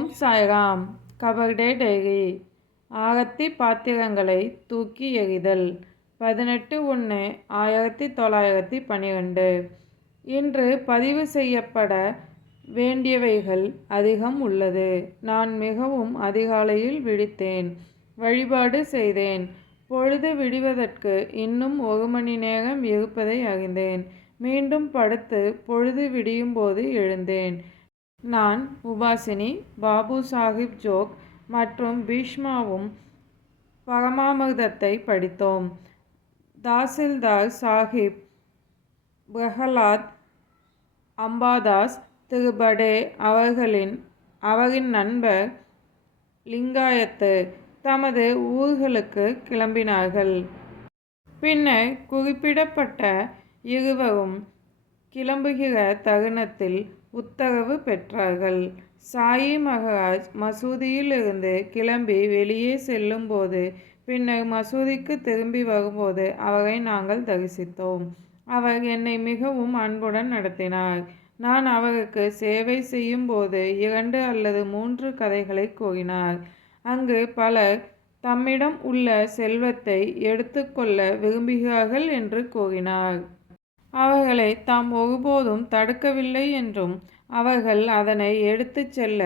ஓம் Sairam. கபர்டே diary. ஆகத்தி பாத்திரங்களை தூக்கி எறிதல். 18/1/1912. இன்று பதிவு செய்யப்பட வேண்டியவைகள் அதிகம் உள்ளது. நான் மிகவும் அதிகாலையில் விழித்தேன். வழிபாடு செய்தேன். பொழுது விடிவதற்கு இன்னும் 1 மணி நேரம் இருப்பதை அறிந்தேன். மீண்டும் படுத்து பொழுது விடியும்போது எழுந்தேன். நான், உபாசினி, பாபு சாஹிப் ஜோக் மற்றும் பீஷ்மாவும் பரமாமிர்தத்தை படித்தோம். தாசில்தார் சாஹிப் பிரஹலாத் அம்பாதாஸ் திரிபடே அவரின் நண்பர் லிங்காயத்து தமது ஊர்களுக்கு கிளம்பினார்கள். பின்னர் குறிப்பிடப்பட்ட இருவரும் கிளம்புகிற தருணத்தில் உத்தரவு பெற்றார்கள். சாயி மகராஜ் மசூதியிலிருந்து கிளம்பி வெளியே செல்லும்போது பின்னர் மசூதிக்கு திரும்பி வரும்போது அவரை நாங்கள் தரிசித்தோம். அவர் என்னை மிகவும் அன்புடன் நடத்தினார். நான் அவருக்கு சேவை செய்யும் போது 2 அல்லது 3 கதைகளை கூறினார். அங்கு பலர் தம்மிடம் உள்ள செல்வத்தை எடுத்துக்கொள்ள விரும்புகிறார்கள் என்று கூறினார். அவர்களை தாம் ஒருபோதும் தடுக்கவில்லை என்றும் அவர்கள் அதனை எடுத்துச் செல்ல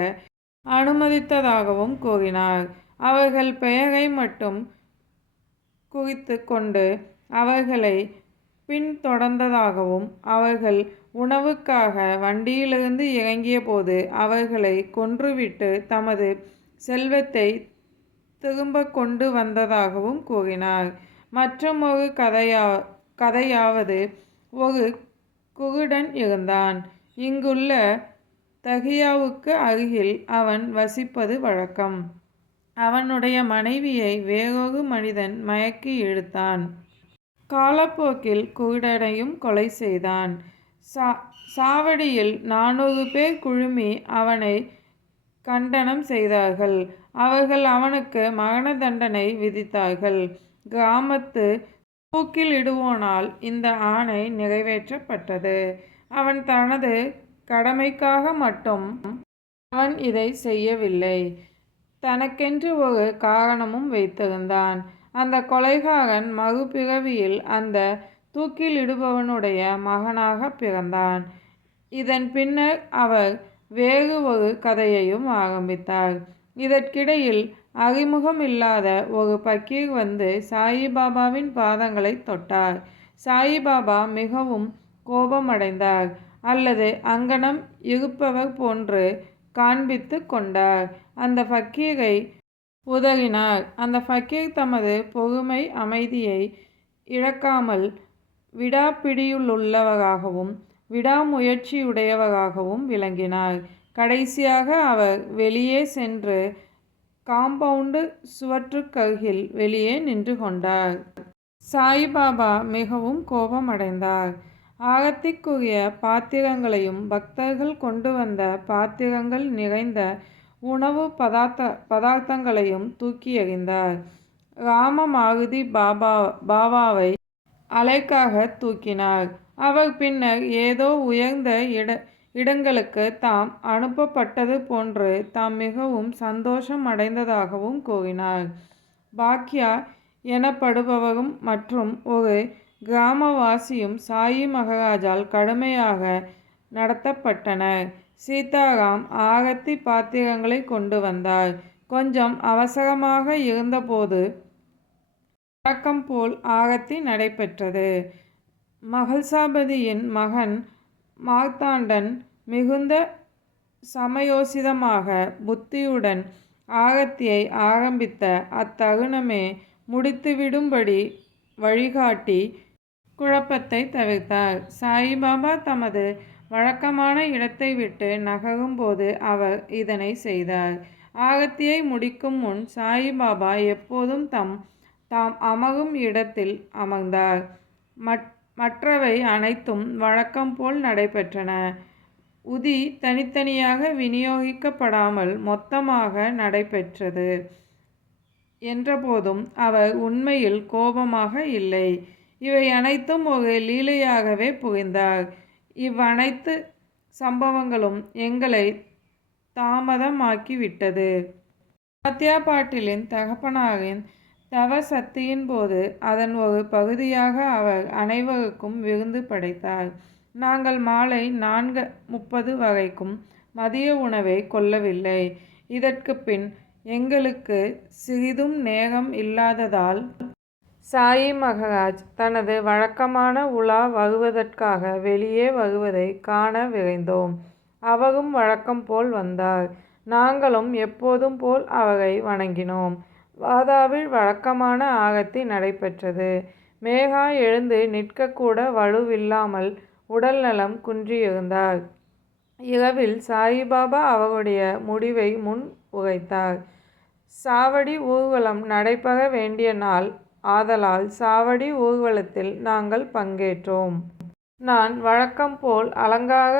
அனுமதித்ததாகவும் கூறினார். அவர்கள் பெயரை மட்டும் குறித்து கொண்டு அவர்களை பின்தொடர்ந்ததாகவும் அவர்கள் உணவுக்காக வண்டியிலிருந்து இறங்கிய போது அவர்களை கொன்றுவிட்டு தமது செல்வத்தை திரும்ப கொண்டு வந்ததாகவும் கூறினார். மற்றுமொரு கதையாவது, ஒரு குருடன் இருந்தான். இங்குள்ள தகியாவுக்கு அருகில் அவன் வசிப்பது வழக்கம். அவனுடைய மனைவியை வேறொரு மனிதன் மயக்கி இழுத்தான். காலப்போக்கில் குருடனையும் கொலை செய்தான். சாவடியில் 400 பேர் குழுமி அவனை கண்டனம் செய்தார்கள். அவர்கள் அவனுக்கு மரண தண்டனை விதித்தார்கள். கிராமத்து தூக்கிலிடுவோனால் இந்த ஆணை நிறைவேற்றப்பட்டது. அவன் தனது கடமைக்காக மட்டும் அவன் இதை செய்யவில்லை. தனக்கென்று ஒரு காரணமும் வைத்திருந்தான். அந்த கொலைகாரன் மறுபிறவியில் அந்த தூக்கிலிடுபவனுடைய மகனாக பிறந்தான். இதன் பின்னர் அவர் வேறு ஒரு கதையையும் ஆரம்பித்தார். இதற்கிடையில் அறிமுகமில்லாத ஒரு பக்கீர் வந்து சாயிபாபாவின் பாதங்களை தொட்டார். சாயிபாபா மிகவும் கோபமடைந்தார் அல்லது அங்கனம் இருப்பவர் போன்று காண்பித்து கொண்டார். அந்த பக்கீரை உதறினார். அந்த பக்கீர் தமது பொறுமை அமைதியை இழக்காமல் விடாப்பிடியுள்ளவராகவும் விடாமுயற்சியுடையவராகவும் விளங்கினார். கடைசியாக அவர் வெளியே சென்று காம்பவுண்டு சுவற்றுக்கருகில் வெளியே நின்று கொண்டார். சாயிபாபா மிகவும் கோபமடைந்தார். ஆரத்திக்குரிய பாத்திரங்களையும் பாக்தர்கள் கொண்டு வந்த பாத்திரங்கள் நிறைந்த உணவு பதார்த்தங்களையும் தூக்கி எறிந்தார். ராம மாருதி பாபாவை அலைக்காக தூக்கினார். அவர் பின்னர் ஏதோ உயர்ந்த இடங்களுக்கு தாம் அனுப்பப்பட்டது போன்று தாம் மிகவும் சந்தோஷம் அடைந்ததாகவும் கூறினார். பாக்யா எனப்படுபவரும் மற்றும் ஒரு கிராமவாசியும் சாயி மகராஜால் கடுமையாக நடத்தப்பட்டனர். சீதாராம் ஆரத்தி பாத்திரங்களை கொண்டு வந்தார். கொஞ்சம் அவசரமாக இருந்தபோது வழக்கம் போல் ஆரத்தி நடைபெற்றது. மகள்சாபதியின் மகன் மார்த்தாண்டன் மிகுந்த சமயோசிதமாக புத்தியுடன் ஆரத்தியை ஆரம்பித்த அத்தருணமே முடித்துவிடும்படி வழிகாட்டி குழப்பத்தை தவிர்த்தார். சாயிபாபா தமது வழக்கமான இடத்தை விட்டு நகரும்போது அவர் இதனை செய்தார். ஆரத்தியை முடிக்கும் முன் சாயிபாபா எப்போதும் தாம் அமரும் இடத்தில் அமர்ந்தார். மற்றவை அனைத்தும் வழக்கம் போல் நடைபெற்றன. உதி தனித்தனியாக விநியோகிக்கப்படாமல் மொத்தமாக நடைபெற்றது என்றபோதும் அவர் உண்மையில் கோபமாக இல்லை. இவை அனைத்தும் ஒரு லீலையாகவே புரிந்தார். இவ்வனைத்து சம்பவங்களும் எங்களை தாமதமாக்கிவிட்டது. தாத்யா பாட்டீலின் தகப்பனாரின் தவ சக்தியின் போது அதன் ஒரு பகுதியாக அவர் அனைவருக்கும் விருந்து படைத்தார். நாங்கள் மாலை 4:30 வரைக்கும் மதிய உணவை கொள்ளவில்லை. இதற்குப் பின் எங்களுக்கு சிறிதும் நேரம் இல்லாததால் சாயி மகராஜ் தனது வழக்கமான உலா வருவதற்காக வெளியே வருவதை காண விரைந்தோம். அவரும் வழக்கம் போல் வந்தார். நாங்களும் எப்போதும் போல் அவரை வணங்கினோம். வாதாவில் வழக்கமான ஆரத்தி நடைபெற்றது. மேகா எழுந்து நிற்கக்கூட வலுவில்லாமல் உடல் நலம் குன்றியிருந்தார். இரவில் சாயிபாபா அவருடைய முடிவை முன் உரைத்தார். சாவடி ஊர்வலம் நடைபெற வேண்டிய நாள் ஆதலால் சாவடி ஊர்வலத்தில் நாங்கள் பங்கேற்றோம். நான் வழக்கம் போல் அலங்கார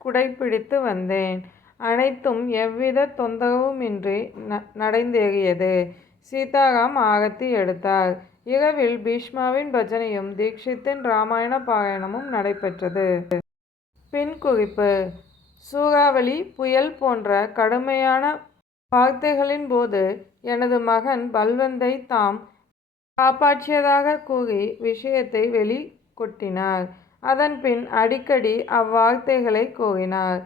குடைபிடித்து வந்தேன். அனைத்தும் எவ்வித தொந்தரவுமின்றி நடந்தேறியது. சீதாராம் ஆரத்தி எடுத்தார். இரவில் பீஷ்மாவின் பஜனையும் தீக்ஷித்தின் இராமாயண பாராயணமும் நடைபெற்றது. பின் குறிப்பு: சூறாவளி, புயல் போன்ற கடுமையான வார்த்தைகளின் போது எனது மகன் பல்வந்தை தாம் காப்பாற்றியதாக கூறி விஷயத்தை வெளிக்கொட்டினார். அதன்பின் அடிக்கடி அவ்வார்த்தைகளை கூறினார்.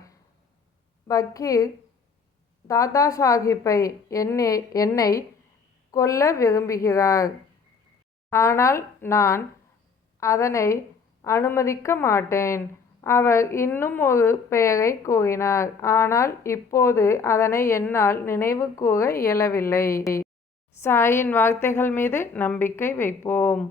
பக்கீர் தாதா சாஹிப்பை என்னை கொல்ல விரும்புகிறார். ஆனால் நான் அதனை அனுமதிக்க மாட்டேன். அவர் இன்னும் ஒரு பெயரை கூறினார். ஆனால் இப்போது அதனை என்னால் நினைவு கூற இயலவில்லை. சாயின் வார்த்தைகள் மீது நம்பிக்கை வைப்போம்.